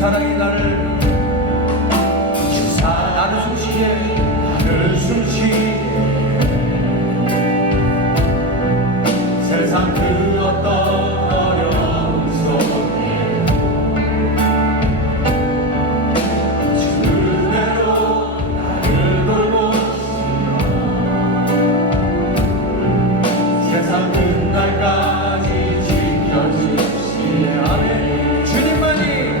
사랑이 나를 주사 나를 숨쉬게 나를 숨쉬게 세상 그 어떤 어려움 속에 주대로 나를 돌보시며 세상 끝날까지 지켜주시네. 아멘. 주님만이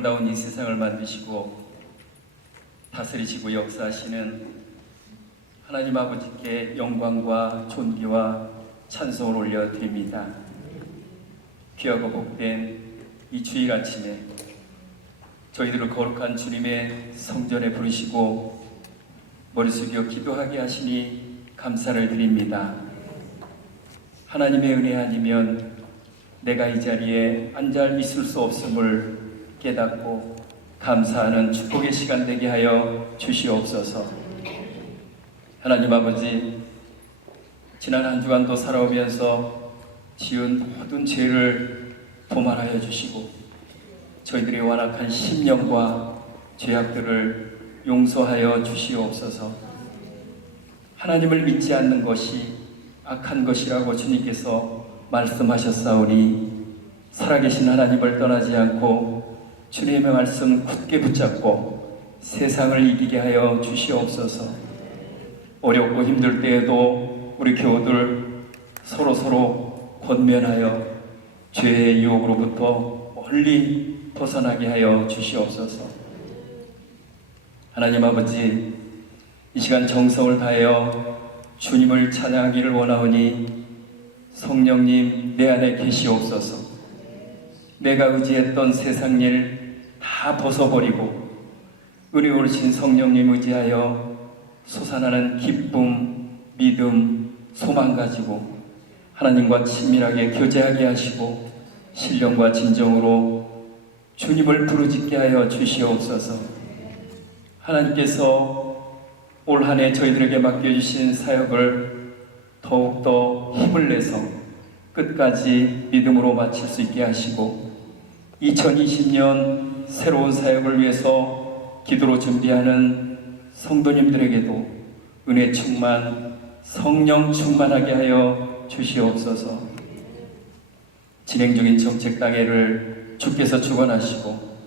아름다운 이 세상을 만드시고 다스리시고 역사하시는 하나님 아버지께 영광과 존귀와 찬송을 올려드립니다. 귀하고 복된 이 주일 아침에 저희들을 거룩한 주님의 성전에 부르시고 머리 숙여 기도하게 하시니 감사를 드립니다. 하나님의 은혜 아니면 내가 이 자리에 앉아 있을 수 없음을 깨닫고 감사하는 축복의 시간 되게 하여 주시옵소서. 하나님 아버지, 지난 한 주간도 살아오면서 지은 모든 죄를 도말하여 주시고 저희들의 완악한 심령과 죄악들을 용서하여 주시옵소서. 하나님을 믿지 않는 것이 악한 것이라고 주님께서 말씀하셨사오니 살아계신 하나님을 떠나지 않고 주님의 말씀 굳게 붙잡고 세상을 이기게 하여 주시옵소서. 어렵고 힘들 때에도 우리 교우들 서로 권면하여 죄의 유혹으로부터 멀리 벗어나게 하여 주시옵소서. 하나님 아버지, 이 시간 정성을 다하여 주님을 찬양하기를 원하오니 성령님 내 안에 계시옵소서. 내가 의지했던 세상 일 다 벗어버리고 은혜로우신 성령님 의지하여 솟아나는 기쁨, 믿음, 소망 가지고 하나님과 친밀하게 교제하게 하시고 신령과 진정으로 주님을 부르짖게 하여 주시옵소서. 하나님께서 올 한 해 저희들에게 맡겨주신 사역을 더욱더 힘을 내서 끝까지 믿음으로 마칠 수 있게 하시고 2020년 새로운 사역을 위해서 기도로 준비하는 성도님들에게도 은혜 충만, 성령 충만하게 하여 주시옵소서. 진행 중인 정책 당회를 주께서 주관하시고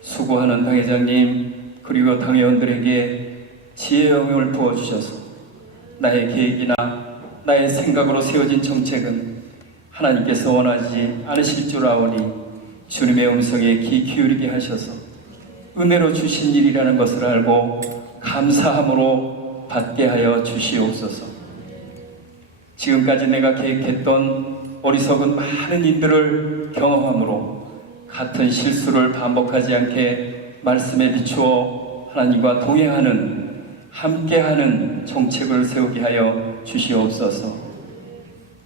수고하는 당회장님 그리고 당회원들에게 지혜의 영을 부어주셔서 나의 계획이나 나의 생각으로 세워진 정책은 하나님께서 원하지 않으실 줄 아오니 주님의 음성에 귀 기울이게 하셔서 은혜로 주신 일이라는 것을 알고 감사함으로 받게 하여 주시옵소서. 지금까지 내가 계획했던 어리석은 많은 일들을 경험함으로 같은 실수를 반복하지 않게 말씀에 비추어 하나님과 동행하는 함께하는 정책을 세우게 하여 주시옵소서.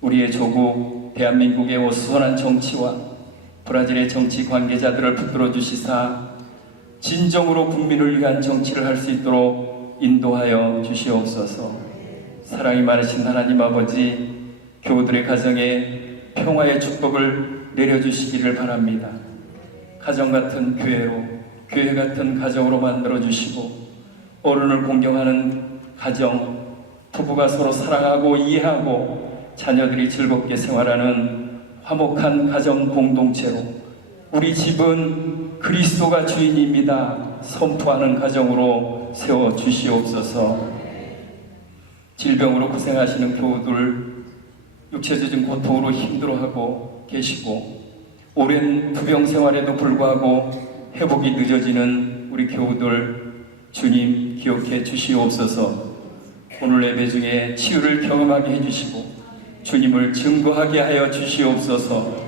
우리의 조국 대한민국의 어수선한 정치와 브라질의 정치 관계자들을 붙들어 주시사 진정으로 국민을 위한 정치를 할 수 있도록 인도하여 주시옵소서. 사랑이 많으신 하나님 아버지, 교우들의 가정에 평화의 축복을 내려주시기를 바랍니다. 가정 같은 교회로, 교회 같은 가정으로 만들어 주시고 어른을 공경하는 가정, 부부가 서로 사랑하고 이해하고 자녀들이 즐겁게 생활하는 화목한 가정 공동체로 우리 집은 그리스도가 주인입니다 선포하는 가정으로 세워 주시옵소서. 질병으로 고생하시는 교우들, 육체적인 고통으로 힘들어하고 계시고 오랜 투병 생활에도 불구하고 회복이 늦어지는 우리 교우들 주님 기억해 주시옵소서. 오늘 예배 중에 치유를 경험하게 해주시고 주님을 증거하게 하여 주시옵소서.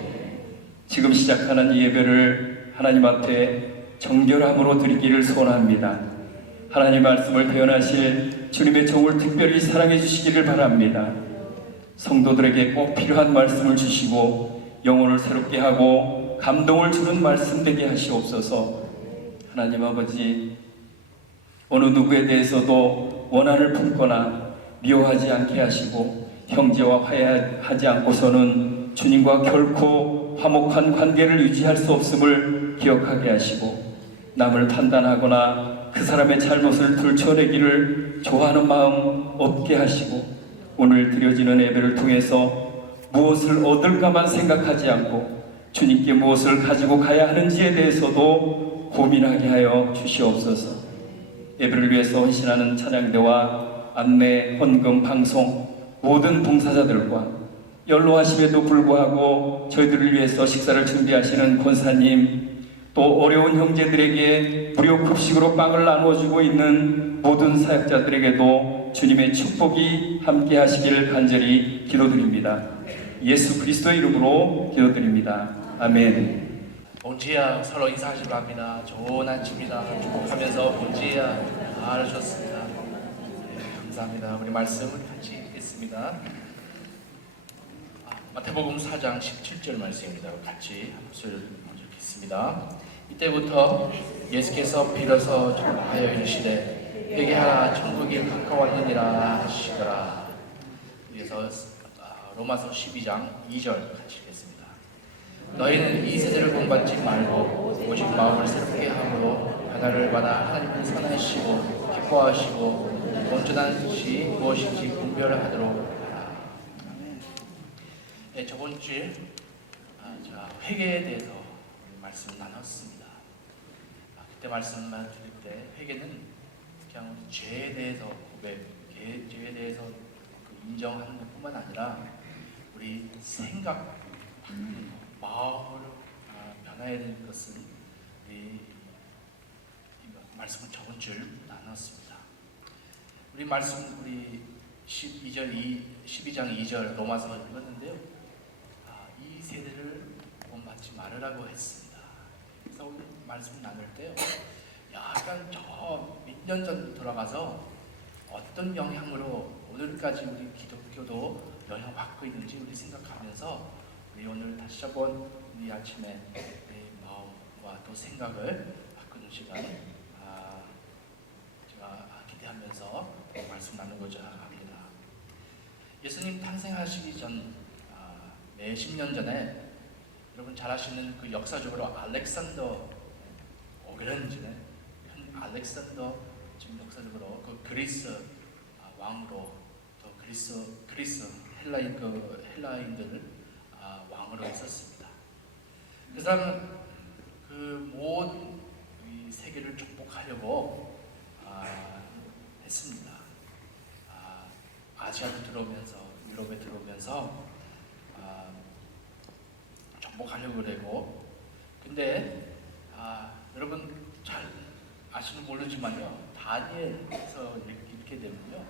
지금 시작하는 이 예배를 하나님 앞에 정결함으로 드리기를 소원합니다. 하나님 말씀을 대언하실 주님의 종을 특별히 사랑해 주시기를 바랍니다. 성도들에게 꼭 필요한 말씀을 주시고 영혼을 새롭게 하고 감동을 주는 말씀 되게 하시옵소서. 하나님 아버지, 어느 누구에 대해서도 원한을 품거나 미워하지 않게 하시고 형제와 화해하지 않고서는 주님과 결코 화목한 관계를 유지할 수 없음을 기억하게 하시고 남을 판단하거나 그 사람의 잘못을 들춰내기를 좋아하는 마음 없게 하시고 오늘 드려지는 예배를 통해서 무엇을 얻을까만 생각하지 않고 주님께 무엇을 가지고 가야 하는지에 대해서도 고민하게 하여 주시옵소서. 예배를 위해서 헌신하는 찬양대와 안내, 헌금, 방송 모든 봉사자들과 연로하심에도 불구하고 저희들을 위해서 식사를 준비하시는 권사님, 또 어려운 형제들에게 무료 급식으로 빵을 나누어주고 있는 모든 사역자들에게도 주님의 축복이 함께 하시기를 간절히 기도드립니다. 예수 그리스도의 이름으로 기도드립니다. 아멘. 본지야 서로 인사하시려 합니다. 좋은 아침입니다. 축복하면서 본지야 알아주셨습니다. 네, 감사합니다. 우리 말씀을 같이 읽겠습니다. 마태복음 4장 17절 말씀입니다. 같이 한 목소리 먼저 읽겠습니다. 이때부터 예수께서 빌어서 전하여 이르시되 회개하라 천국이 가까웠느니라 하시더라. 그래서 로마서 12장 2절 같이 읽겠습니다. 너희는 이 세대를 본받지 말고 오직 마음을 새롭게 함으로 변화를 받아 하나님을 선하시고 기뻐하시고 온전한 것이 무엇인지 분별하도록 하라. 네, 저번 주에 회개에 대해서 말씀 나눴습니다. 그때 말씀만 드릴 때 회개는 그냥 우리 죄에 대해서 고백, 죄에 대해서 인정하는 것뿐만 아니라 우리 생각, 마음으로 변화해야 될 것은 이 말씀을 저번 주에 나눴습니다. 우리 말씀 우리 12장 2절 로마서 읽었는데요. 이 세대를 본받지 말으라고 했습니다. 그래서 오늘 말씀 나눌 때요. 약간 저 몇 년 전 돌아가서 어떤 영향으로 오늘까지 우리 기독교도 영향받고 있는지 우리 생각하면서 우리 오늘 다시 한번 우리 아침에 마음과 또 생각을 바꾸는 시간 제가 기대하면서 말씀 나누고자 합니다. 예수님 탄생하시기 전 몇십 년 전에 여러분 잘 아시는 그 역사적으로 알렉산더 오그랜즈네 알렉산더 지금 역사적으로 그 그리스 왕으로 또 그리스 헬라인들 왕으로 있었습니다. 그 사람은 그 모든 이 세계를 정복하려고 했습니다. 아시아로 들어오면서 유럽에 들어오면서 정복하려고 그러고 근데 여러분 잘 아시는 모르지만요 다니엘에서 이렇게 되면요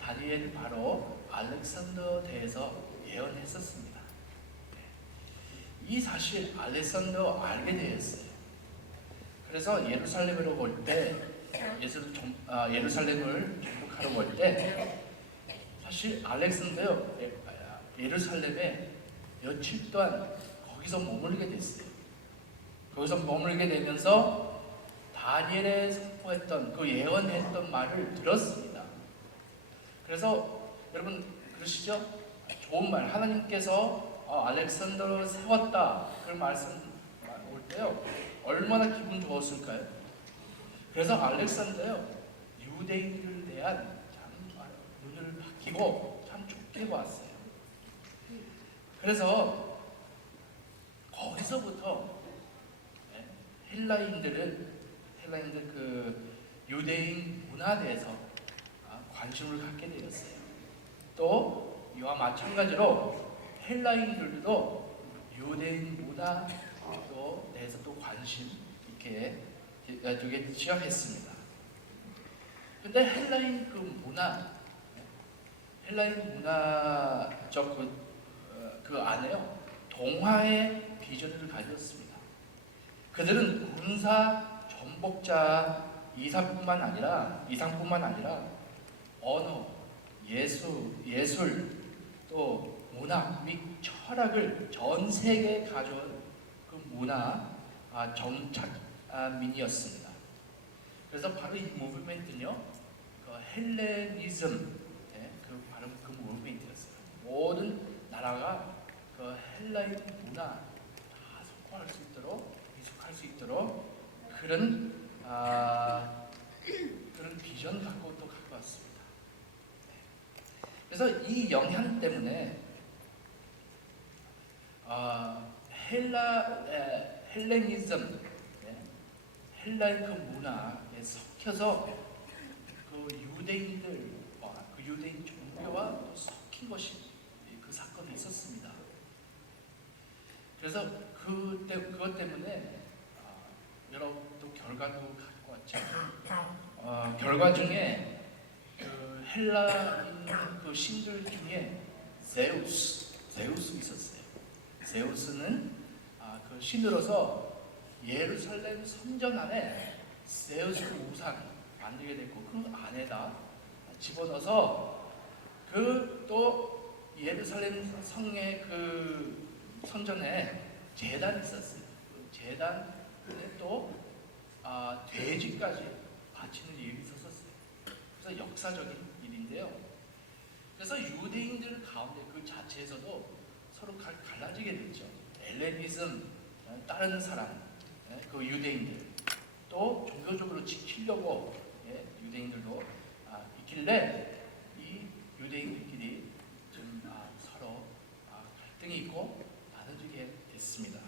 다니엘이 바로 알렉산더 대에서 예언했었습니다. 이 사실 알렉산더 알게 되었어요. 그래서 예루살렘으로 올 때 예루살렘을 정복하러 올 때 사실 알렉산더요 예루살렘에 며칠 동안 거기서 머물게 됐어요. 거기서 머물게 되면서 다니엘에 선포했던 그 예언했던 말을 들었습니다. 그래서 여러분 그러시죠? 좋은 말 하나님께서 알렉산더를 세웠다 그 말씀 올 때요 얼마나 기분 좋았을까요? 그래서 알렉산더요 유대인들에 대한 참 눈을 바뀌고 참 좋게 봤어요. 그래서 거기서부터 헬라인들 그 유대인 문화에 대해서 관심을 갖게 되었어요. 또 이와 마찬가지로 헬라인들도 유대인 문화에 대해서 또 관심 있게 두게 시작했습니다. 근데 헬라인 문화적 그 안에요 동화의 비전을 가졌습니다. 그들은 군사 전복자 이상뿐만 아니라 언어, 예술, 또 문학 및 철학을 전 세계에 가져온 그 문화 정착민이었습니다. 그래서 바로 이 무브먼트는요, 그 헬레니즘, 바로 그 무브먼트였어요. 모든 나라가 그 헬라인 문화 다 선포할 수 있도록, 이숙할 수 있도록 그런 비전 갖고 또 갖고 왔습니다. 그래서 이 영향 때문에 헬레니즘, 헬라의 그 문화에 섞여서 그 유대인들과 그 유대인 종교와 또 섞인 것이 그 사건이 있었습니다. 그래서 그것 때문에 여러 또 결과도 갖고 왔죠. 결과 중에 그 헬라인 그 신들 중에 제우스 있었어요. 제우스는 그 신으로서 예루살렘 성전 안에 제우스 우상 만들게 됐고 그 안에다 집어넣어서 그 또 예루살렘 성의 그 성전에 제단이 있었어요. 그 제단에 또 돼지까지 바치는 일이 있었어요. 그래서 역사적인 일인데요. 그래서 유대인들 가운데 그 자체에서도 서로 갈라지게 됐죠. 엘레니즘 다른 사람, 그 유대인들 또 종교적으로 지키려고 유대인들도 있길래 이 유대인들끼리 좀 서로 갈등이 있고 나눠지게 됐습니다.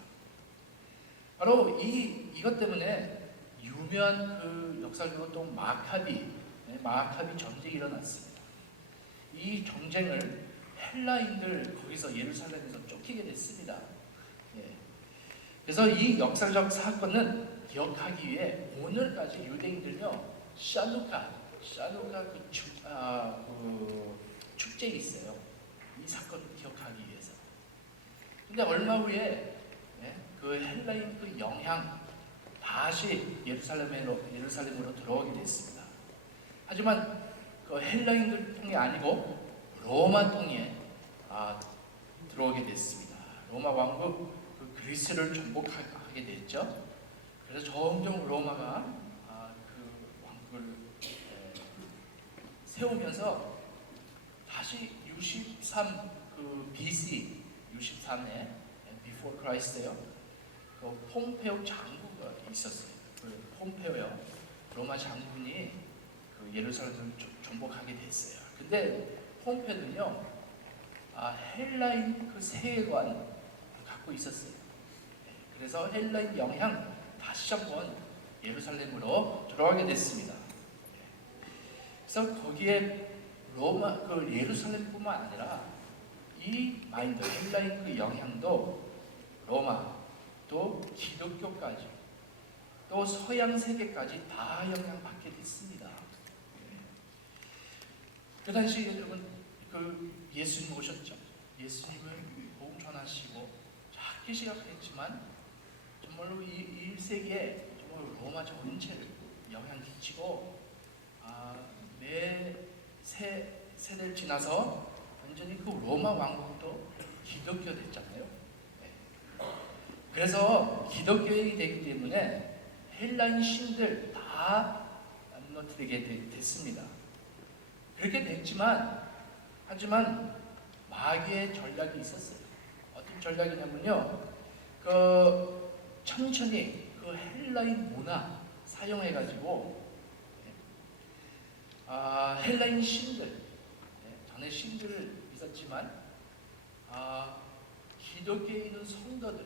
바로 이것 때문에 유명한 그 역사적으로 또 마카비 전쟁이 일어났습니다. 이 전쟁을 헬라인들 거기서 예루살렘에서 쫓기게 됐습니다. 그래서 이 역사적 사건은 기억하기 위해 오늘까지 유대인들요 샤누카 그 축제에 있어요. 이 사건을 기억하기 위해서. 근데 얼마 후에 그 헬라인 그 영향 다시 예루살렘으로 들어오게 됐습니다. 하지만 그 헬라인들 통이 아니고 로마 통에 들어오게 됐습니다. 로마 왕국 그 그리스를 정복하게 됐죠. 그래서 점점 로마가 그 왕국을 세우면서 다시 63 그 BC 63에 Before Christ에요. 그 폼페오 장군가 있었어요. 그 폼페오요 로마 장군이 그 예루살렘을 정복하게 됐어요. 근데 폼페오는요 헬라인 그 세계관 갖고 있었어요. 그래서 헬라인 영향 다시 한번 예루살렘으로 들어가게 됐습니다. 그래서 거기에 로마 그 예루살렘뿐만 아니라 이 마인드 헬라인 그 영향도 로마 또 기독교까지 또 서양 세계까지 다 영향받게 됐습니다. 그 당시 여러분 그 예수님 오셨죠. 예수님을 복음 전하시고 작게 시작했지만 정말로 이 1세기에 정말 로마 전체를 영향 끼치고 매 세대를 지나서 완전히 그 로마 왕국도 기독교 됐잖아요. 그래서 기독교인이 되기 때문에 헬라인 신들 다 무너뜨리게 됐습니다. 그렇게 됐지만 하지만 마귀의 전략이 있었어요. 어떤 전략이냐면요. 그 천천히 그 헬라인 문화 사용해가지고 헬라인 신들 전에 신들 있었지만 기독교에 있는 성도들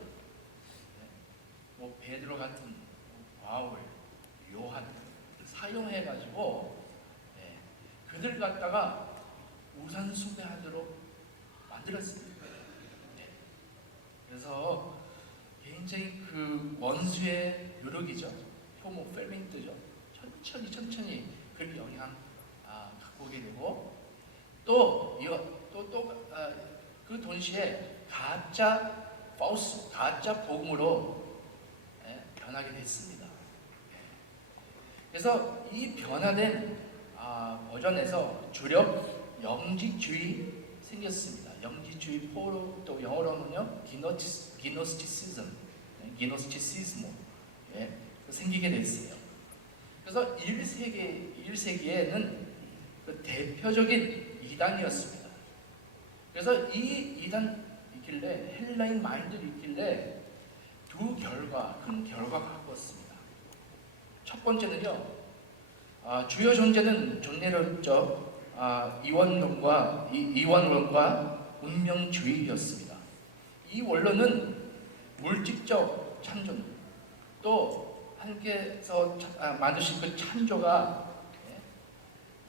뭐 베드로 같은 바울, 요한 사용해가지고 그들 갖다가 우상 숭배하도록 만들었습니다. 그래서 굉장히 그 원수의 노력이죠. 혐오 페민트죠. 천천히 그 영향 갖고 오게 되고 그 동시에 가짜 복음으로 변하게 됐습니다. 그래서 이 변화된 버전에서 주력 영지주의 생겼습니다. 영지주의 포로 또 영어로는요 기노스티시즘 생기게 됐어요. 그래서 1세기에는 그 대표적인 이단이었습니다. 그래서 이 이단 있길래 헬라인 마인드도 있길래 큰 결과가 갖고 왔습니다. 첫 번째는요 주요 존재는 존 내려적 이원론과 운명주의였습니다. 이 원론은 물질적 창조 또 하나님께서 만드신 그 창조가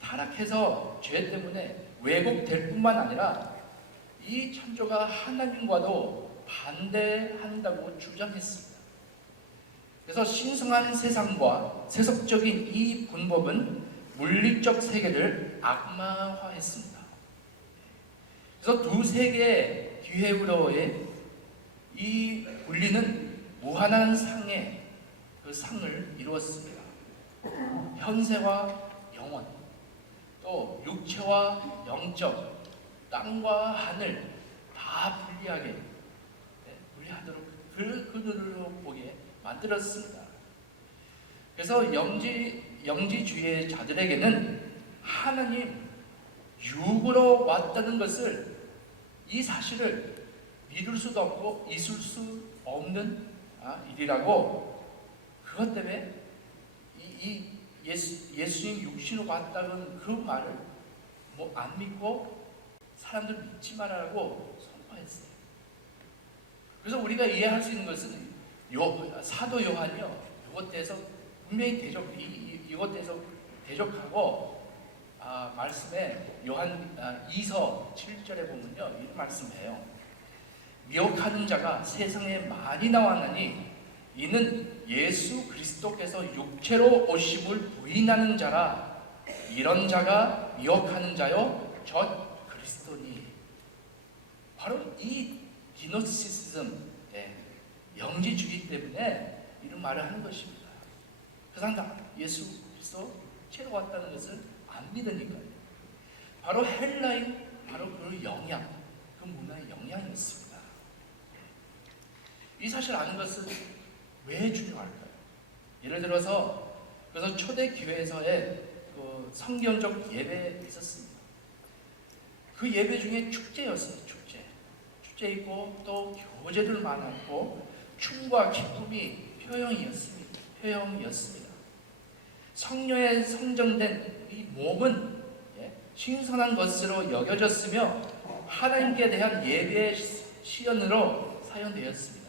타락해서 죄 때문에 왜곡될 뿐만 아니라 이 창조가 하나님과도 반대한다고 주장했습니다. 그래서 신성한 세상과 세속적인 이 분법은 물리적 세계를 악마화했습니다. 그래서 두 세계의 기회로의 이 분리는 무한한 상의 그 상을 이루었습니다. 현세와 영원, 또 육체와 영적, 땅과 하늘 다 분리하도록 그들로 보게 만들었습니다. 그래서 영지주의 자들에게는 하나님 육으로 왔다는 것을, 이 사실을 믿을 수도 없고 있을 수 없는 일이라고, 그것 때문에 예수님 육신으로 왔다는 그 말을 안 믿고 사람들 믿지 말라고 선포했어요. 그래서 우리가 이해할 수 있는 것은 사도 요한이요, 이것 대해서 분명히 이것 대해서 대적하고 말씀에 요한 2서 7절에 보면요, 이런 말씀해요. 미혹하는 자가 세상에 많이 나왔나니 이는 예수 그리스도께서 육체로 오심을 부인하는 자라. 이런 자가 미혹하는 자요 곧 그리스도니. 바로 이 디노시스즘, 영지주의 때문에 이런 말을 하는 것입니다. 그 사람 다 예수 그리스도 채로 왔다는 것을 안 믿으니까요. 바로 헬라인, 바로 그 영향, 그 문화의 영향이었습니다. 이 사실 아는 것은 왜 중요할까요? 예를 들어서 그래서 초대 교회에서의 그 성경적 예배 있었습니다. 그 예배 중에 축제였어요. 축제 있고 또 교제들 많았고 춤과 기쁨이 표형이었습니다. 성령에 성정된 이 몸은 신선한 것으로 여겨졌으며 하나님께 대한 예배의 시연으로 사용되었습니다.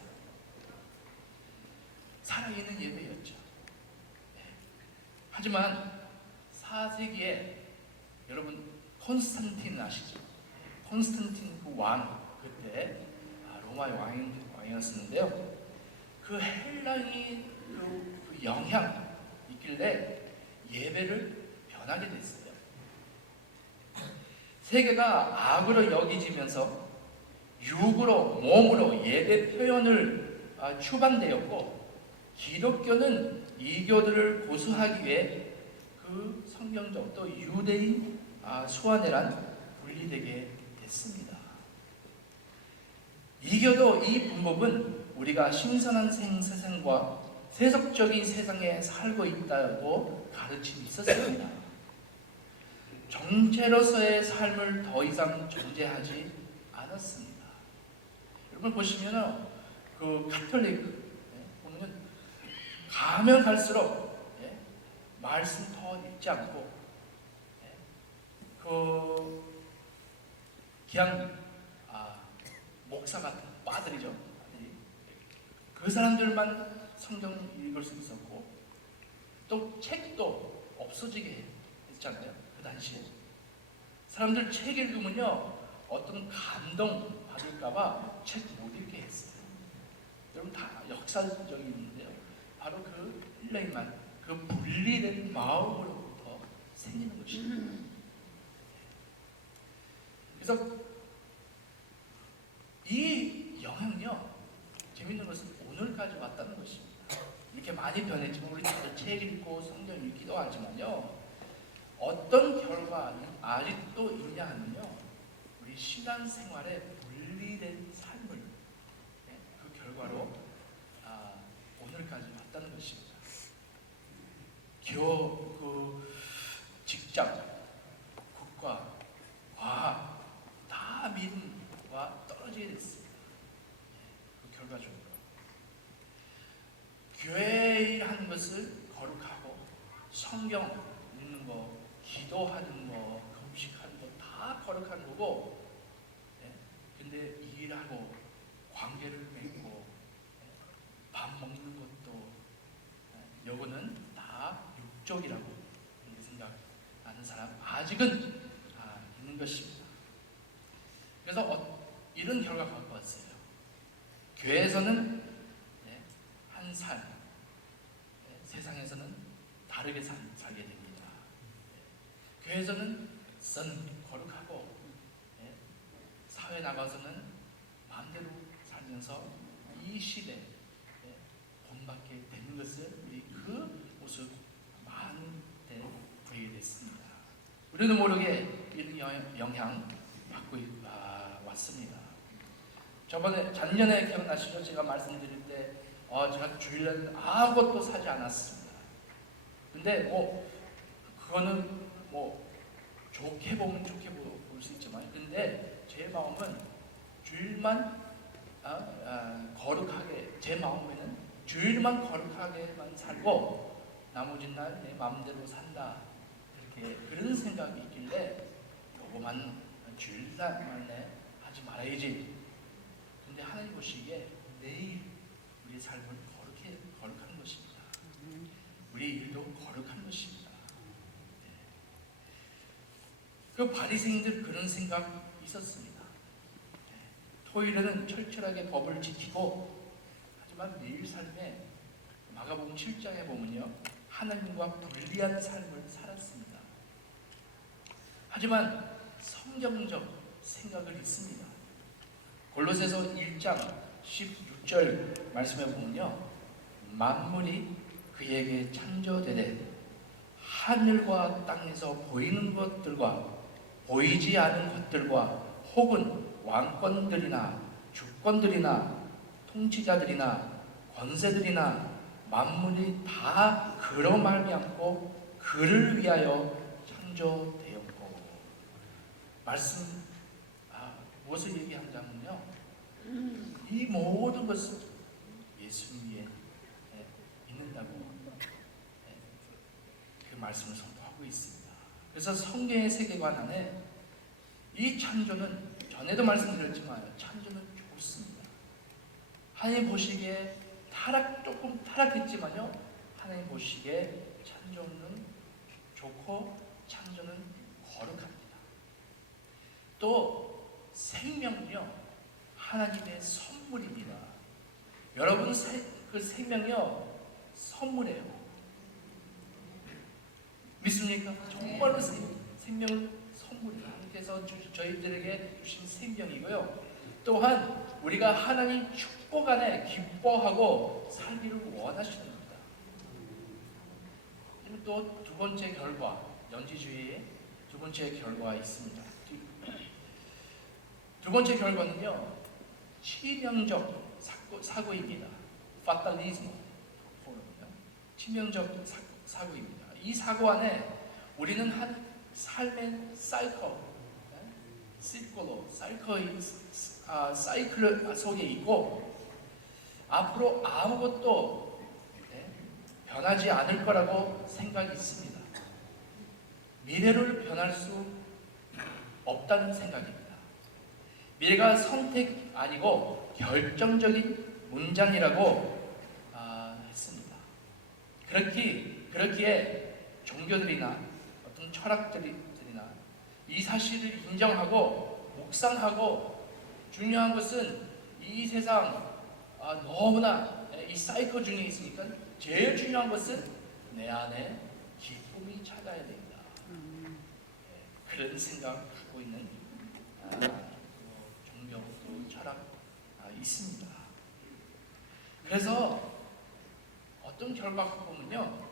살아있는 예배였죠. 하지만 4세기에 여러분 콘스탄틴 아시죠? 콘스탄틴 그 왕, 그때 로마의 왕이었었는데요. 그 헬라의 그 영향 있길래 예배를 변하게 됐어요. 세계가 악으로 여기지면서 육으로, 몸으로 예배 표현을 추방되었고, 기독교는 이교들을 고수하기 위해 그 성경적 또 유대인 수완회란 분리되게 됐습니다. 이교도 이 분법은 우리가 신선한 세상과 세속적인 세상에 살고 있다고 가르침이 있었습니다. 정체로서의 삶을 더 이상 존재하지 않았습니다. 여러분 보시면 그 가톨릭 보면 가면 갈수록 말씀 더 읽지 않고 그냥 목사 같은 빠들이죠. 그 사람들만 성경 읽을 수 있었고, 또 책도 없어지게 했잖아요. 그 당시에 사람들 책 읽으면요 어떤 감동 받을까봐 책 못 읽게 했어요. 여러분 다 역사적인데요. 바로 그 헬라인만 그 분리된 마음으로부터 생기는 것입니다. 그래서 이 영향요, 재밌는 것은 오늘까지 왔다는 것입니다. 이렇게 많이 변했지만 우리 다들 책 읽고 성경 읽기도 하지만요, 어떤 결과 아직도 있냐 하면요, 우리 신앙생활에 분리된 삶을 그 결과로 오늘까지 왔다는 것입니다. 그 직장, 국가, 과학 다 믿음과 떨어지게 됐습니다. 그 결과적으로 교회에 하는 것을 거룩하고 성경 읽는 거, 기도하는 거, 금식하는 거 다 거룩한 거고, 근데 일하고 관계를 맺고 밥 먹는 것도 요거는 다 육적이라고 생각하는 사람 아직은 있는 것입니다. 그래서 이런 결과가 갖고 왔어요. 교회에서는 한 삶, 다르게 살게 됩니다. 교회에서는 거룩하고 사회 나가서는 마음대로 살면서 이 시대에 본받게 되는 것을 우리 그 모습 많은 때 보이게 됐습니다. 우리는 모르게 이런 영향 받고 왔습니다. 작년에 기억나시죠? 제가 말씀드릴 때 제가 주일날 아무것도 사지 않았습니다. 근데 그거는 좋게 보면 좋게 볼 수 있지만, 근데 제 마음은 주일만 거룩하게, 제 마음에는 주일만 거룩하게만 살고 나머지 날 내 마음대로 산다, 이렇게 그런 생각이 있길래 요거만 주일날만 하지 말아야지. 근데 하나님 보시기에 내일 우리의 삶은 거룩한 것입니다. 우리 일도 거룩한 것입니다. 그 바리새인들 그런 생각 있었습니다. 토요일에는 철저하게 법을 지키고, 하지만 매일 삶에 마가복음 7장에 보면요, 하나님과 분리한 삶을 살았습니다. 하지만 성경적 생각을 있습니다. 골로새서 1장 16절 말씀에 보면요, 만물이 그에게 창조되되 하늘과 땅에서 보이는 것들과 보이지 않은 것들과 혹은 왕권들이나 주권들이나 통치자들이나 권세들이나 만물이 다 그로 말미암고 그를 위하여 창조되었고. 말씀 무엇을 얘기한다면요, 이 모든 것은 예수님 위에 있는다고 그 말씀을 선포하고 있습니다. 그래서 성경의 세계관 안에 이 창조는, 전에도 말씀드렸지만 창조는 좋습니다. 하나님 보시기에 조금 타락했지만요, 하나님 보시기에 창조는 좋고 창조는 거룩합니다. 또 생명은요, 하나님의 선물입니다. 여러분 그 생명이요, 선물이에요. 믿습니까? 정말로 생명은 선물이에요. 하나님께서 저희들에게 주신 생명이고요. 또한 우리가 하나님 축복 안에 기뻐하고 살기를 원하시는 겁니다. 또 두 번째 결과, 연지주의의 두 번째 결과가 있습니다. 두 번째 결과는요, 치명적 사고입니다. 파탈리즘, 치명적 사고입니다. 이 사고 안에 우리는 한 삶의 사이클 속에 있고, 앞으로 아무것도 변하지 않을 거라고 생각이 있습니다. 미래를 변할 수 없다는 생각입니다. 미래가 선택 아니고 결정적인 문장이라고 했습니다. 그렇기에 종교들이나 어떤 철학들이나 이 사실을 인정하고 묵상하고, 중요한 것은 이 세상 너무나 이 사이클 중에 있으니까 제일 중요한 것은 내 안에 기쁨이 찾아야 된다. 그런 생각 갖고 있는 종교 또 철학 있습니다. 그래서 어떤 결과가 보면요,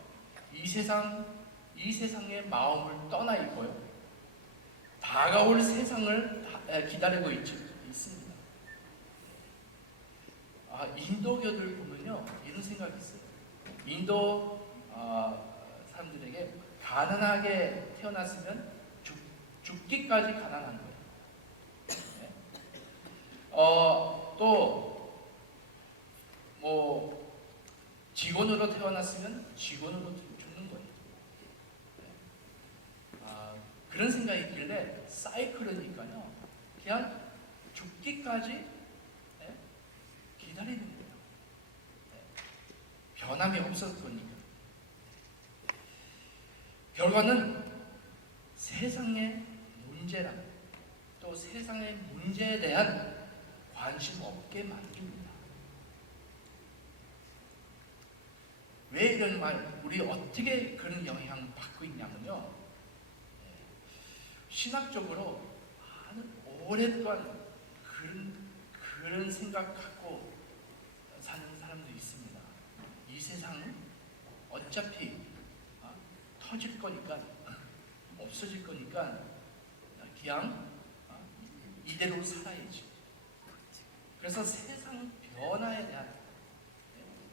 이 세상의 마음을 떠나 있고요, 다가올 세상을 기다리고 있습니다. 인도교들 보면요, 이런 생각이 있어요. 인도 사람들에게 가난하게 태어났으면 죽기까지 가난한 거예요. 또 직원으로 태어났으면 직원으로 죽는 거예요. 그런 생각이 있길래 사이클이니까요, 그냥 죽기까지 기다리는 거예요. 변함이 없었을 거니까. 결과는 세상의 문제랑 또 세상의 문제에 대한 관심 없게 만듭니다. 왜 왜 이런 말, 우리 어떻게 그런 영향 받고 있냐면요. 신학적으로 아주 오랫동안 그런 생각 갖고 사는 사람도 있습니다. 이 세상은 어차피 터질 거니까, 없어질 거니까 그냥 이대로 살아야지. 그래서 세상 변화에 대한,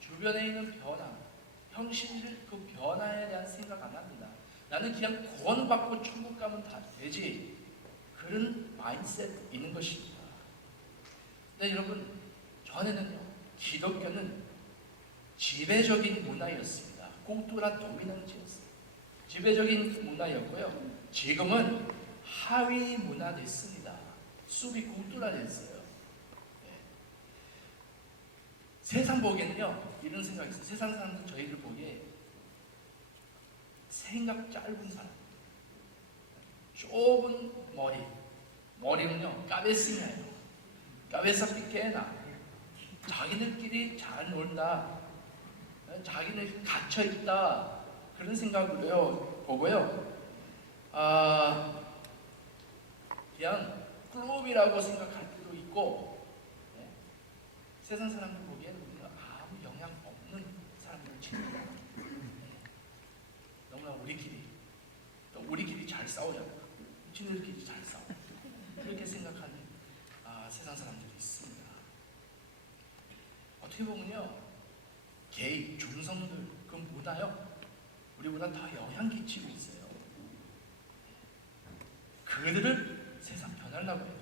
주변에 있는 변화, 형식들 그 변화에 대한 생각 안 합니다. 나는 그냥 구원받고 천국 가면 다 되지. 그런 마인드셋 있는 것입니다. 근데 여러분, 전에는요, 기독교는 지배적인 문화였습니다. cultura dominante였어요. 지배적인 문화였고요. 지금은 하위 문화 됐습니다. 수비 cultura 됐어요. 세상 보기에는요, 이런 생각이 있어요. 세상 사람들 저희를 보기에 생각 짧은 사람, 좁은 머리는요 까베시냐예요. 까베사 피케나, 자기들끼리 잘 놀다, 자기들 갇혀 있다, 그런 생각으로 보고요. 그냥 클럽이라고 생각할 때도 있고, 세상 사람들 보기에는 우리가 아무 영향 없는 사람들을 지냅니다. 너무나 우리끼리 잘 싸우자, 지들끼리 잘 싸워, 그렇게 생각하는 세상 사람들이 있습니다. 어떻게 보면요, 게이, 중성들 그 문화요, 우리보다 더 영향 끼치고 있어요. 그들을 세상 변하려고 해요.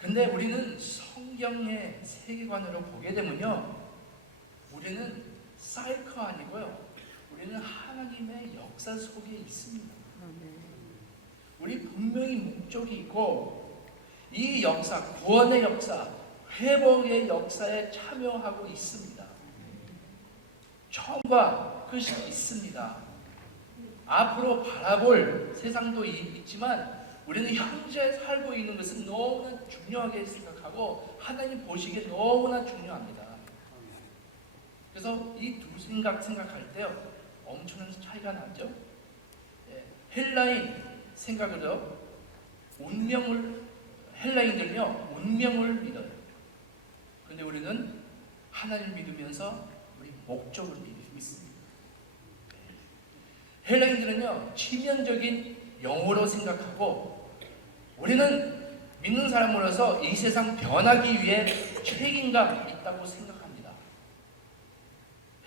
근데 우리는 성경의 세계관으로 보게 되면요, 우리는 사이클 아니고요, 우리는 하나님의 역사 속에 있습니다. 우리 분명히 목적이 있고, 이 역사, 구원의 역사, 회복의 역사에 참여하고 있습니다. 처음과 끝이 있습니다. 앞으로 바라볼 세상도 있지만 우리는 현재 살고 있는 것은 너무나 중요하게 생각하고 하나님 보시기에 너무나 중요합니다. 그래서 이 두 생각할 때요, 엄청난 차이가 나죠. 헬라인 생각으로 헬라인들은요, 운명을 믿어요. 그런데 우리는 하나님을 믿으면서 우리 목적을 믿습니다. 헬라인들은요, 치명적인 영으로 생각하고, 우리는 믿는 사람으로서 이 세상 변하기 위해 책임감 있다고 생각합니다.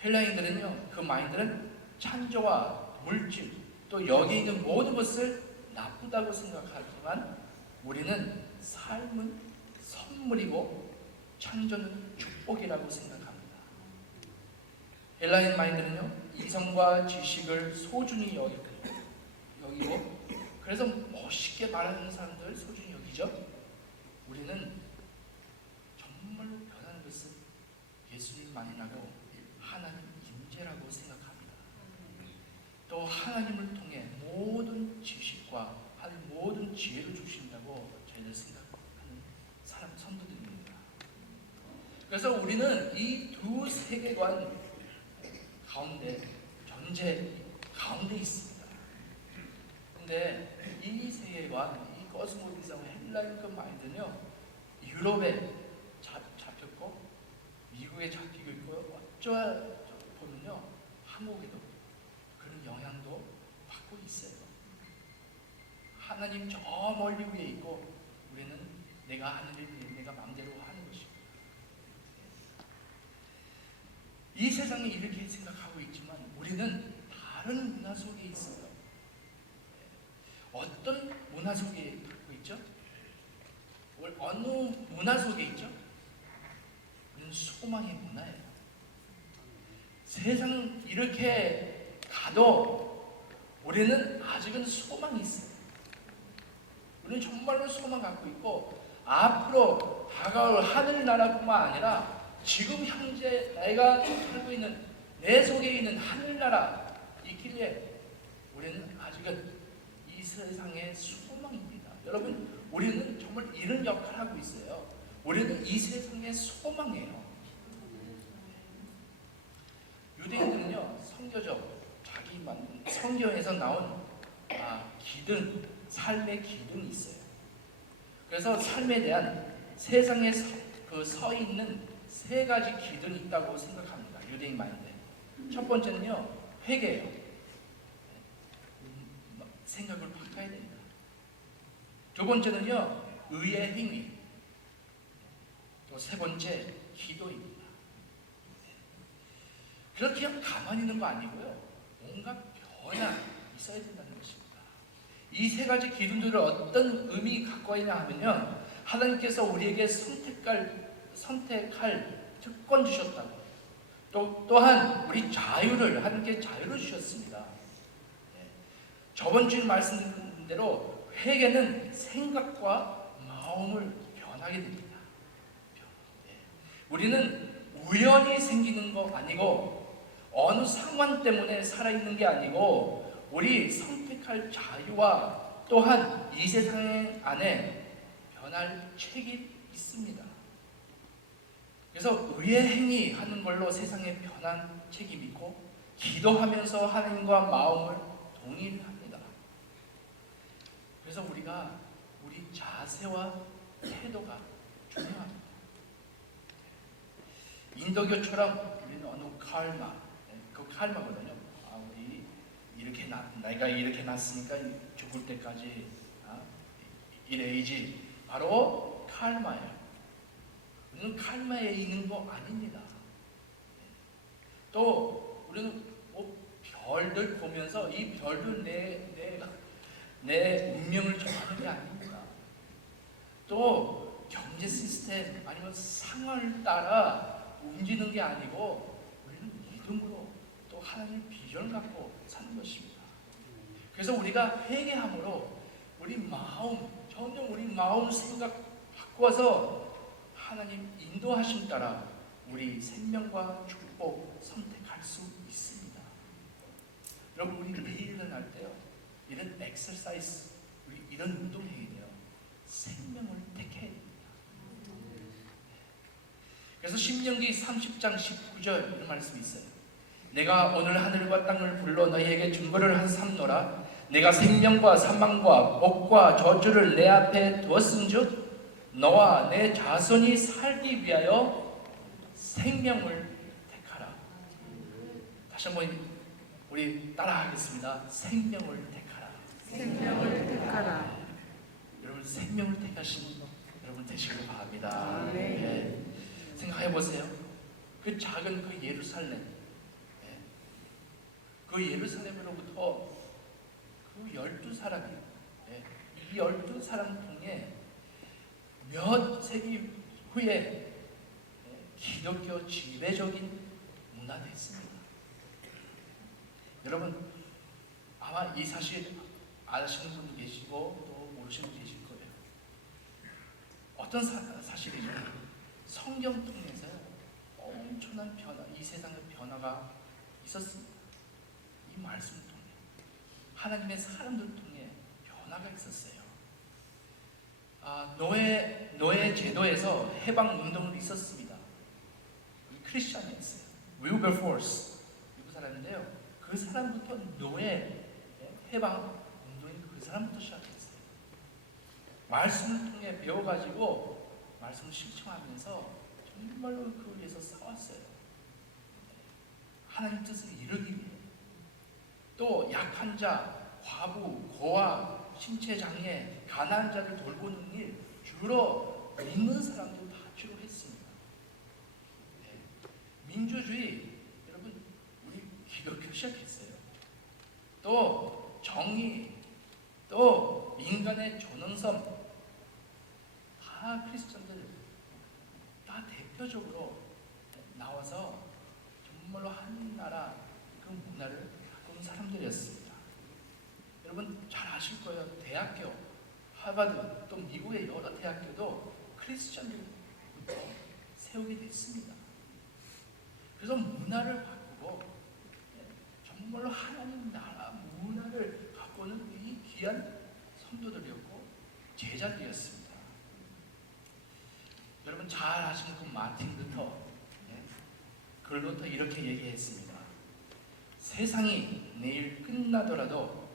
헬라인들은요, 그 마인드는 창조와 물질, 또 여기 있는 모든 것을 나쁘다고 생각하지만, 우리는 삶은 선물이고 창조는 축복이라고 생각합니다. 헬라인 마인드는요, 이성과 지식을 소중히 여기고, 그래서 멋있게 말하는 사람들 소중히 여기죠. 우리는 정말로 변하는 것은 예수님만이라고 하나님 임재라고 생각합니다. 또 하나님을 통해 모든 지식과 하나님 모든 지혜를 주신다고 저희들 생각하는 사람 선도들입니다. 그래서 우리는 이 두 세계관 가운데, 전제 가운데 있습니다. 근데 이 세계관, 이 코스모디스하고 헬라인 그 마인드는요, 유럽에 잡혔고 미국에 잡히고 있고요, 어쩌다 보면요, 한국에도 그런 영향도 받고 있어요. 하나님 저 멀리 위에 있고, 우리는 내가 하는 일, 내가 마음대로 하는 것입니다. 이 세상에 이렇게 생각하고 있지만 우리는 다른 문화 속에 있어요. 어떤 문화 속에 갖고 있죠? 어느 문화 속에 있죠? 우리는 소망의 문화예요. 세상 이렇게 가도 우리는 아직은 소망이 있어요. 우리는 정말로 소망 갖고 있고, 앞으로 다가올 하늘나라뿐만 아니라 지금 현재 내가 살고 있는 내 속에 있는 하늘나라 있기에 우리는 아직은 이 세상의 소망입니다. 여러분, 우리는 정말 이런 역할을 하고 있어요. 우리는 이 세상의 소망이에요. 유대인들은요 성경적 자기 만든 성경에서 나온 기둥, 삶의 기둥이 있어요. 그래서 삶에 대한 세상에 서 있는 세 가지 기둥이 있다고 생각합니다. 유대인 마인드. 첫 번째는요 회개예요. 생각을 바꿔야 됩니다. 두 번째는요 의의 행위. 또 세 번째 기도입니다. 그렇게 그냥 가만히 있는 거 아니고요. 뭔가 변화 있어야 된다는 것입니다. 이 세 가지 기둥들을 어떤 의미 갖고 있냐 하면요. 하나님께서 우리에게 선택할 특권 주셨다고. 또한 우리 자유를 하나님께 자유를 주셨습니다. 저번 주에 말씀드린 대로 회개는 생각과 마음을 변하게 됩니다. 우리는 우연히 생기는 거 아니고 어느 상황 때문에 살아있는 게 아니고 우리 선택할 자유와 또한 이 세상 안에 변할 책이 있습니다. 그래서 의의 행위 하는 걸로 세상에 변한 책임이 있고 기도하면서 하나님과 마음을 동일합니다. 그래서 우리가 우리 자세와 태도가 중요합니다. 인도교처럼 우리는 어느 칼마, 그 칼마거든요. 우리 이렇게 내가 이렇게 났으니까 죽을 때까지 이래야지. 바로 칼마예요. 우리는 칼마에 있는 거 아닙니다. 또 우리는 별들 보면서 이 별들 내 운명을 정하는 게 아닙니다. 또 경제 시스템 아니면 상황을 따라 움직이는 게 아니고 우리는 믿음으로 또 하나님의 비전을 갖고 사는 것입니다. 그래서 우리가 회개함으로 우리 마음, 점점 우리 마음 생각 바꿔서 하나님 인도하심 따라 우리 생명과 축복 선택할 수 있습니다. 여러분 우리 매일 일어날 때요 이런 엑서사이즈, 우리 이런 운동해야 돼요. 생명을 택해야 됩니다. 그래서 신명기 30장 19절 이런 말씀이 있어요. 내가 오늘 하늘과 땅을 불러 너희에게 증거를 한 삼노라. 내가 생명과 사망과 복과 저주를 내 앞에 두었은즉 너와 내 자손이 살기 위하여 생명을 택하라. 다시 한번 우리 따라하겠습니다. 생명을 택하라. 생명을 택하라. 여러분 생명을 택하신 여러분 되시길 바랍니다. 아멘. 네. 생각해 보세요. 그 작은 그 예루살렘, 네. 그 예루살렘으로부터 그 12사람이, 네. 이 12사람 중에 몇 세기 후에 네. 기독교 지배적인 문화가 있습니다. 여러분 아마 이 사실 아시는 분도 계시고 또 모르시는 분도 계실 거예요. 어떤 사실이죠? 성경 통해서 엄청난 변화, 이 세상의 변화가 있었습니다. 이 말씀을 통해 하나님의 사람들 통해 변화가 있었어요. 노예 제도에서 해방 운동이 있었습니다. 크리스천이었어요. 윌버포스 이 사람인데요. 그 사람부터 노예 해방 운동이 그 사람부터 시작했어요. 말씀을 통해 배워가지고 말씀을 실천하면서 정말로 그 위해서 싸웠어요. 하나님 뜻을 이루기 위해. 또 약한 자, 과부, 고아, 신체장애, 가난한 자를 돌보는 일 주로 믿는 사람도 다 주로 했습니다. 네. 민주주의 여러분 우리 기독교 시작했어요. 또 정의, 또 인간의 존엄성 다 크리스천들 다 대표적으로 나와서 정말로 한나라 그 문화를 바꾸는 사람들이었습니다. 여러분 잘 아실 거예요. 대학교, 하버드 또 미국의 여러 대학교도 크리스천들부터 세우게 됐습니다. 그래서 문화를 바꾸고 정말로 하나님 나라 문화를 바꾸는 이 귀한 성도들이었고 제자들이었습니다. 여러분 잘 아시는 그 마틴 루터, 그 루터 이렇게 얘기했습니다. 세상이 내일 끝나더라도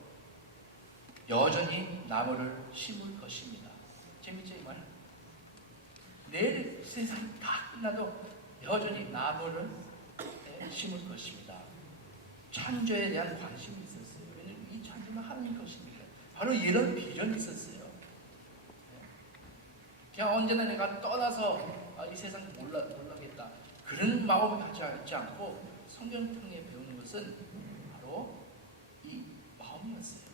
여전히 나무를 심을 것입니다. 재밌죠, 이 말? 내일 세상이 다 끝나도 여전히 나무를 심을 것입니다. 창조에 대한 관심이 있었어요. 왜냐하면 이 창조는 하나님 것입니다. 바로 이런 비전이 있었어요. 그냥 언제나 내가 떠나서 이 세상 몰라겠다 그런 마음을 가지지 않고 성경을 통해 배우는 것은 바로 이 마음이었어요.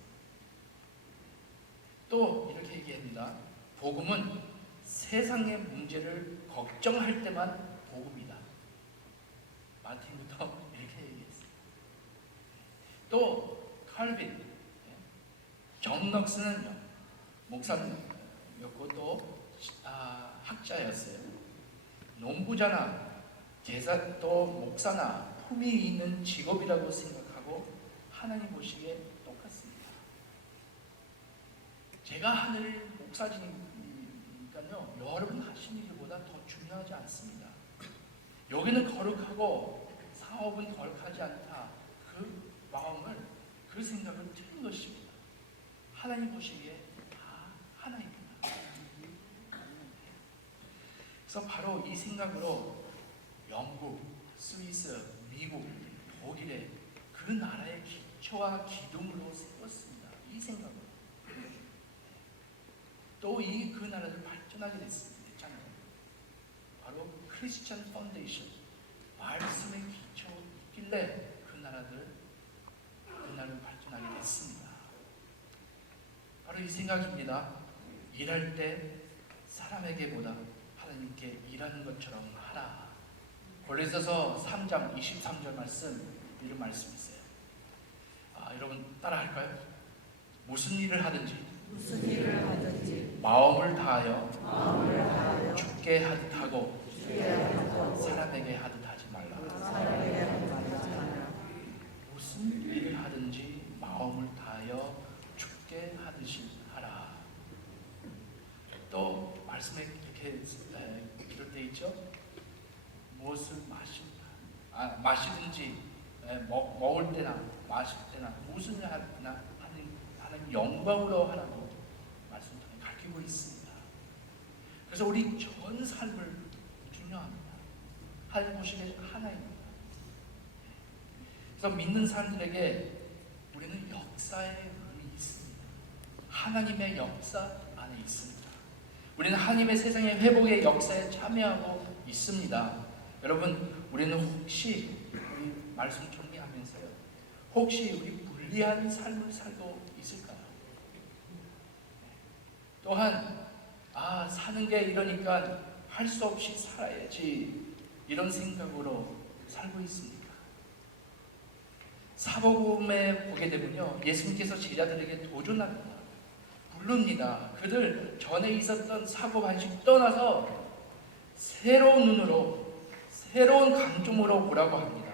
또 이렇게 얘기합니다. 복음은 세상의 문제를 걱정할 때만 복음이다. 마틴 루터 이렇게 얘기했어요. 또 칼빈, 존 넉스는 목사였고 또 학자였어요. 농부자나 제사 또 목사나 품위 있는 직업이라고 생각하고 하나님 보시기에 똑같습니다. 제가 하늘 목사지니까요, 여러분 하시는 일보다 더 중요하지 않습니다. 여기는 거룩하고 사업은 거룩하지 않다. 그 마음을, 그 생각을 틀린 것입니다. 하나님 보시기에 다 하나입니다. 그래서 바로 이 생각으로 영국, 스위스, 미국, 독일의 그 나라의 기초와 기둥으로 세웠습니다. 이 생각으로. 또 그 나라를 발전하게 됐습니다. 바로 크리스천 파운데이션, 말씀의 기초 있길래 그 나라를 발전하게 됐습니다. 바로 이 생각입니다. 일할 때 사람에게보다 하나님께 일하는 것처럼 하라. 고린도서 3장 23절 말씀, 이런 말씀이 있어요. 여러분 따라할까요? 무슨 일을 하든지 마음을 다하여 주께 하듯 하고 사람에게 하듯 하지 말라. 무슨 일을 하든지 마음을 다하여 주께 하듯이 하라. 또 말씀에 이렇게 기록되어 있죠. 무엇을 마시든지 먹을 때나 마실 때나 무슨 일 하나 하나님 영광으로 하라고 말씀 통해 가르치고 있습니다. 그래서 우리 전 삶을 중요합니다. 하나님 보시기에 하나입니다. 그래서 믿는 사람들에게 우리는 역사의 의미 있습니다. 하나님의 역사 안에 있습니다. 우리는 하나님의 세상의 회복의 역사에 참여하고 있습니다. 여러분, 우리는 혹시 우리 말씀 정리하면서요, 혹시 우리 불리한 삶을 살고 있을까요? 또한 사는 게 이러니까 할 수 없이 살아야지 이런 생각으로 살고 있습니까? 사복음에 보게 되면요, 예수님께서 제자들에게 도전합니다. 부릅니다. 그들 전에 있었던 사고방식 떠나서 새로운 눈으로, 새로운 관점으로 보라고 합니다.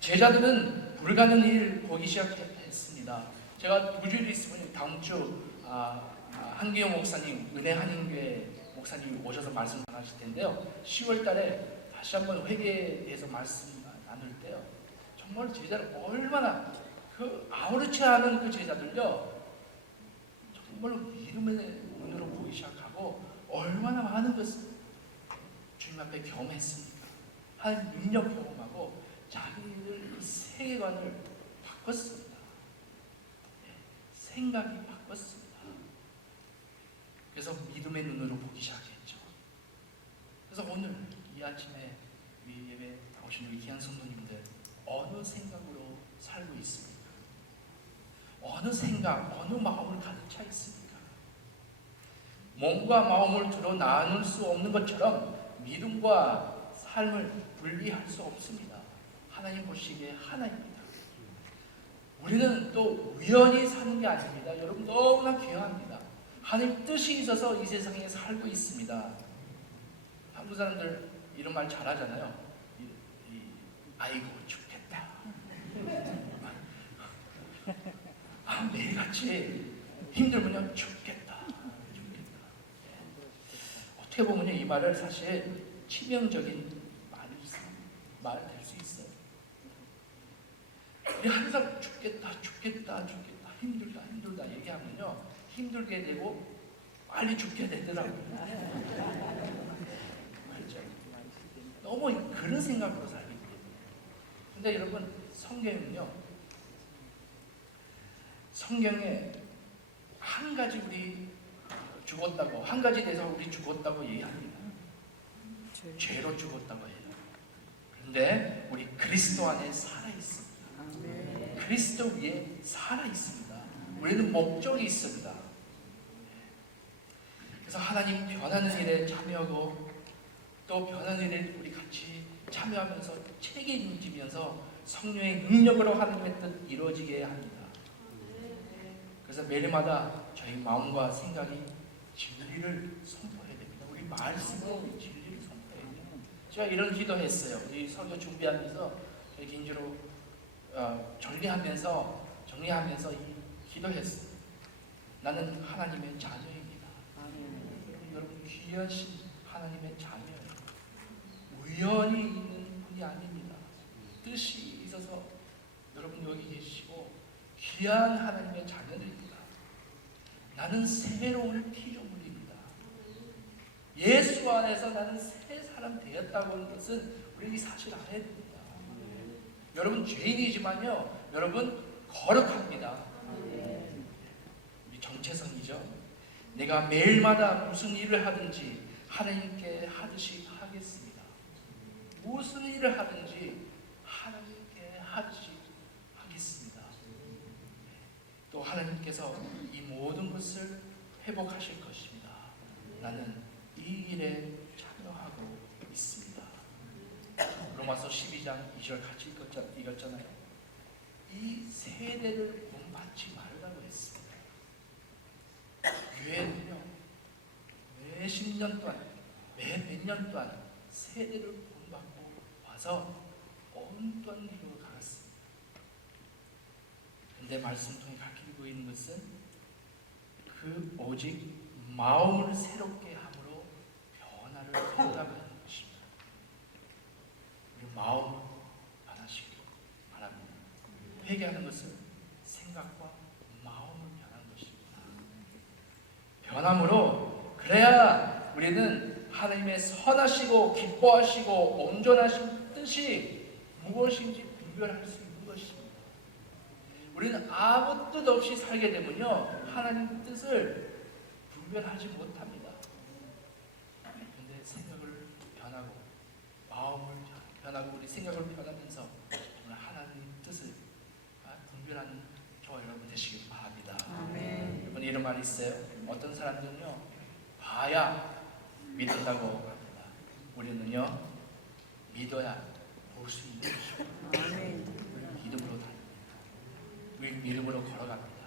제자들은 불가능한 일 보기 시작했습니다. 제가 2주일 있으면 다음 주 한기영 목사님, 은혜 한인교회 목사님이 오셔서 말씀 전하실 텐데요. 10월 달에 다시 한번 회개에 대해서 말씀 나눌 때요, 정말 제자를 얼마나 아무렇지 않은 그 제자들요, 정말로 믿음의 눈으로 보기 시작하고 얼마나 많은 것을 주님 앞에 경험했습니까? 하나님 능력 경험하고 자기들 그 세계관을 바꿨습니다. 생각이 바꿨습니다. 그래서 믿음의 눈으로 보기 시작했죠. 그래서 오늘 이 아침에 우리 예배 나오신 우리 귀한 성도님들, 어느 생각으로 살고 있습니까? 어느 생각, 어느 마음을 가득 차 있습니까? 몸과 마음을 두루 나눌 수 없는 것처럼 믿음과 삶을 분리할 수 없습니다. 하나님 보시기에 하나입니다. 우리는 또 우연히 사는 게 아닙니다. 여러분, 너무나 귀합니다. 하나님 뜻이 있어서 이 세상에 살고 있습니다. 한국 사람들 이런 말 잘하잖아요. 아이고 죽겠다. 매일같이 힘들면요 죽겠다. 어떻게 보면요, 이 말을 사실 치명적인 말 될 수 있어요. 우리 항상 죽겠다 힘들다 얘기하면요 힘들게 되고 빨리 죽게 되더라고요. 그렇죠? 너무 그런 생각으로 살기 때문에. 근데 여러분 성경은요, 성경에 한 가지 우리 죽었다고, 한 가지 대해서 우리 죽었다고 얘기합니다. 죄로 죽었다고 해요. 그런데 우리 그리스도 안에 살아 있습니다. 그리스도 위에 살아 있습니다. 우리는 목적이 있습니다. 그래서 하나님 변하는 일에 참여하고 또 변하는 일에 우리 같이 참여하면서 책임지면서 성령의 능력으로 하나님의 뜻 이루어지게 합니다. 그래서 매일마다 저희 마음과 생각이 진리를 선포해야 됩니다. 우리 말씀으로 진리를 선포해야 됩니다. 제가 이런 기도했어요. 우리 설교 준비하면서 저희 긴주로 정리하면서 기도했어요. 나는 하나님의 자녀입니다. 여러분 귀하신 하나님의 자녀예요. 우연히 있는 분이 아닙니다. 뜻이 있어서 여러분 여기 계시고 귀한 하나님의 자녀들입니다. 나는 새로운 피조물입니다. 예수 안에서 나는 새 사람 되었다고 하는 것은 우리 이 사실 알아야 됩니다. 여러분 죄인이지만요, 여러분 거룩합니다. 우리 정체성이죠. 내가 매일마다 무슨 일을 하든지 하나님께 하듯이 하겠습니다. 무슨 일을 하든지 하나님께 하듯이 하겠습니다. 또 하나님께서 이 모든 것을 회복하실 것입니다. 나는 이 일에 참여하고 있습니다. 로마서 12장 2절 같이 읽었잖아요. 이 세대를 본받지 말라고 했습니다. 교회는요, 매 10년 동안, 매 몇 년 동안 세대를 본받고 와서 어떠한 길로 가갔습니다. 근데 말씀 통해 가르치고 있는 것은 그 오직 마음을 새롭게 함으로 변화를 한다고 하는 것입니다. 우리 마음을 변화시키기 바랍니다. 회개하는 것은 생각과 마음을 변하는 것입니다. 변함으로 그래야 우리는 하나님의 선하시고 기뻐하시고 온전하신 뜻이 무엇인지 분별할 수 있는 것입니다. 우리는 아무 뜻 없이 살게 되면요, 하나님 뜻을 분별하지 못합니다. 그런데 생각을 변하고 마음을 변하고 우리 생각을 변하면서 오늘 하나님 뜻을 분별하는 저와 여러분 되시길 바랍니다. 여러분 이런 말이 있어요. 어떤 사람들은요, 봐야 믿는다고 합니다. 우리는요, 믿어야 볼 수 있는 것입니다. 믿음으로 다닙니다. 우리 믿음으로 걸어갑니다.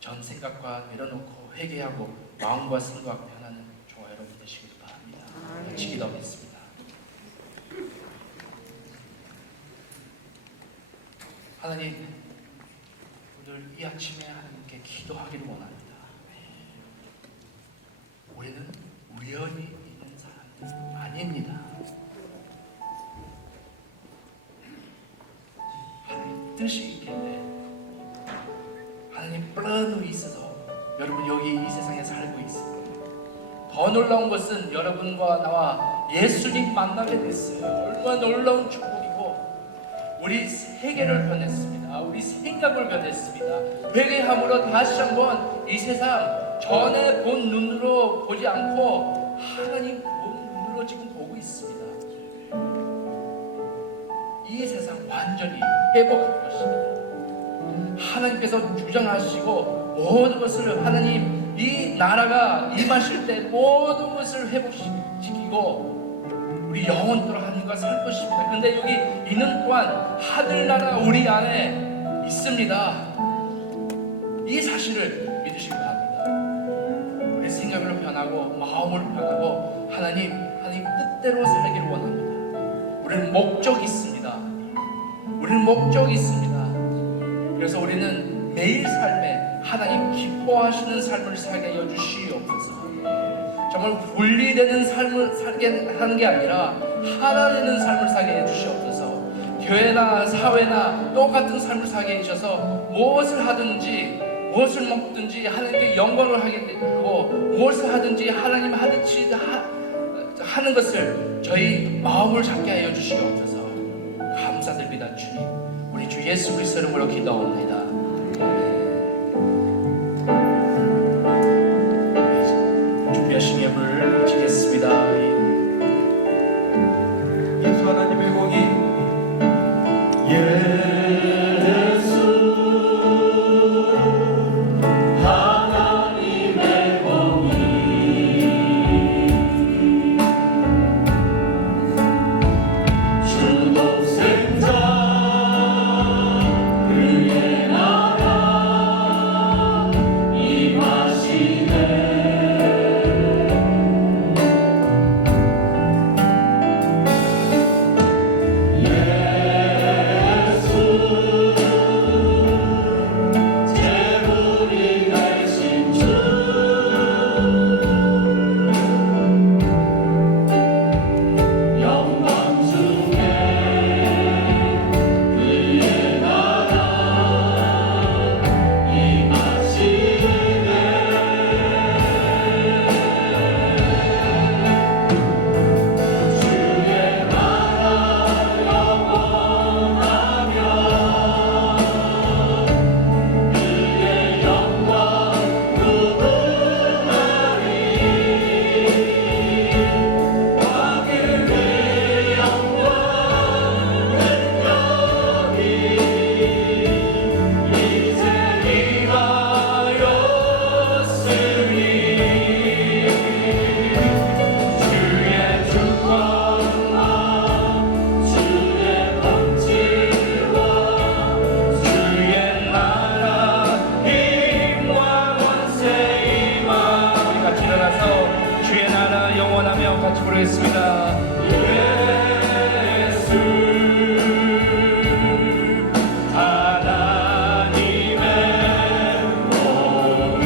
전 생각과 내려놓고 회개하고 마음과 생각 변하는 저와 여러분 되시길 바랍니다. 같이 기도하겠습니다. 하나님, 오늘 이 아침에 하나님께 기도하기를 원합니다. 우리는 우연히 있는 사람이 아닙니다. 하나님 뜻이 있겠네. 하나님 플랜이 있어서 여러분 여기 이 세상에 살고 있습니다. 더 놀라운 것은 여러분과 나와 예수님 만나게 됐어요. 얼마나 놀라운 축복이고 우리 세계를 변했습니다. 우리 생각을 변했습니다. 회개함으로 다시 한번 이 세상 전에 본 눈으로 보지 않고 하나님 본 눈으로 지금 보고 있습니다. 이 세상 완전히 회복할 것입니다. 하나님께서 주장하시고 모든 것을 하나님 이 나라가 임하실 때 모든 것을 회복시키고 우리 영원토록 하나님과 살 것입니다. 그런데 여기 있는 또한 하늘나라 우리 안에 있습니다. 이 사실을 믿으시기 바랍니다. 우리 생각을 변하고 마음을 변하고 하나님 뜻대로 살기를 원합니다. 우리는 목적이 있습니다. 우리는 목적이 있습니다. 그래서 우리는 매일 삶에 하나님 기뻐하시는 삶을 살게 하여 주시옵소서. 정말 분리되는 삶을 살게 하는 게 아니라 하나 되는 삶을 살게 해 주시옵소서. 교회나 사회나 똑같은 삶을 살게 해주셔서 무엇을 하든지 무엇을 먹든지 하나님께 영광을 하게 되고 무엇을 하든지 하나님 하듯이 하는 것을 저희 마음을 잡게 하여 주시옵소서. 감사드립니다. 주님, 우리 주 예수 그리스도 이름으로 기도합니다. 준비하신 예물을 바치겠습니다. 예수 하나님의 공이 예수 하나님의 공이 주독생자 그의 나라 임하시네. 제물이 되신 주 영광 중에 그의 나라 임하시네. 주의 나라 영원하며 그의 영광 무궁하리. 왕의 영광 능력이 이제 임하였으니 주의 주권과 주의 법칙과 주의 나라 힘과 권세 임하. 우리 같이 일어나서 주의 나라 영원하며 같이 부르겠습니다. 예수 하나님의 공이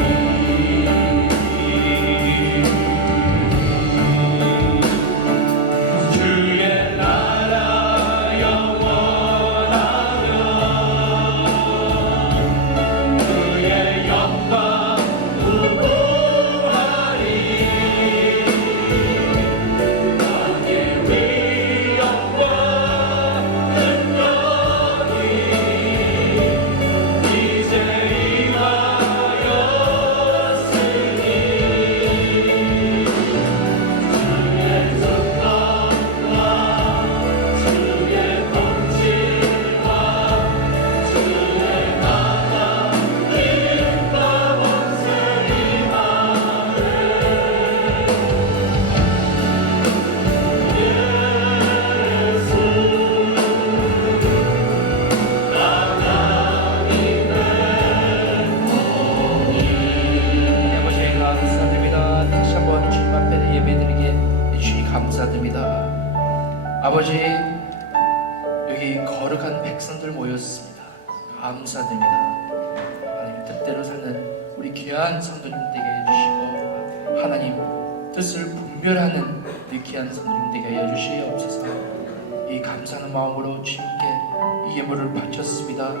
주의 나라 영원하며 그의 영광 무궁하리. 왕의 위엄과 능력이 이제 임하였으니 주의 주권과 주의 법칙과 주의 나라 힘과 권세 임하네. 예수 아버지 감사드립니다. 다시 한번 주님 앞에 예배드리게 해주시 감사드립니다. 아버지, 여기 거룩한 백성들 모였습니다. 감사드립니다. 하나님 뜻대로 사는 우리 귀한 성도님 되게 해주시고 하나님 뜻을 분별하는 우리 귀한 성도님 되게 해주시옵소서. 이 감사하는 마음으로 주님께 이 예물을 바쳤습니다.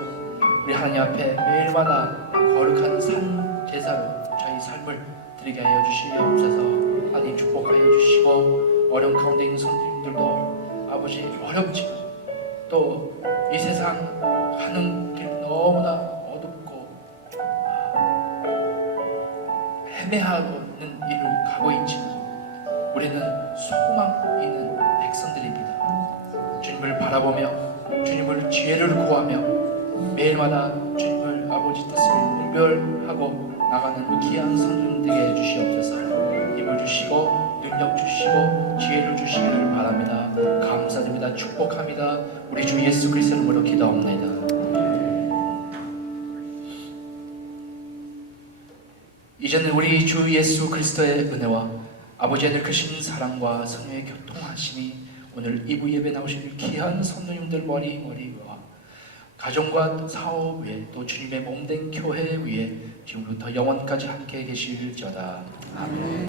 우리 하나님 앞에 매일마다 거룩한 산 제사로 저희 삶을 드리게 하여 주시옵소서. 하나님 축복하여 주시고 어려운 가운데 있는 성도님들도 아버지 어렵지만 또 이 세상 가는 길 너무나 어둡고 헤매하는 일을 가고 있지만 우리는 소망 있는 백성들입니다. 주님을 바라보며 주님을 지혜를 구하며 매일마다 주님을 아버지 뜻을 분별하고 나가는 귀한 성도님 되게 해주시옵소서. 힘을 주시고 능력 주시고 지혜를 주시기를 바랍니다. 감사드립니다. 축복합니다. 우리 주 예수 그리스도 이름으로 기도합니다. 이제는 우리 주 예수 그리스도의 은혜와 아버지의 늘 크신 사랑과 성령의 교통하심이 오늘 2부 예배 나오신 귀한 성도님들 머리와 가정과 사업 위에 또 주님의 몸된 교회 위에 지금부터 영원까지 함께 계실지어다. 아멘.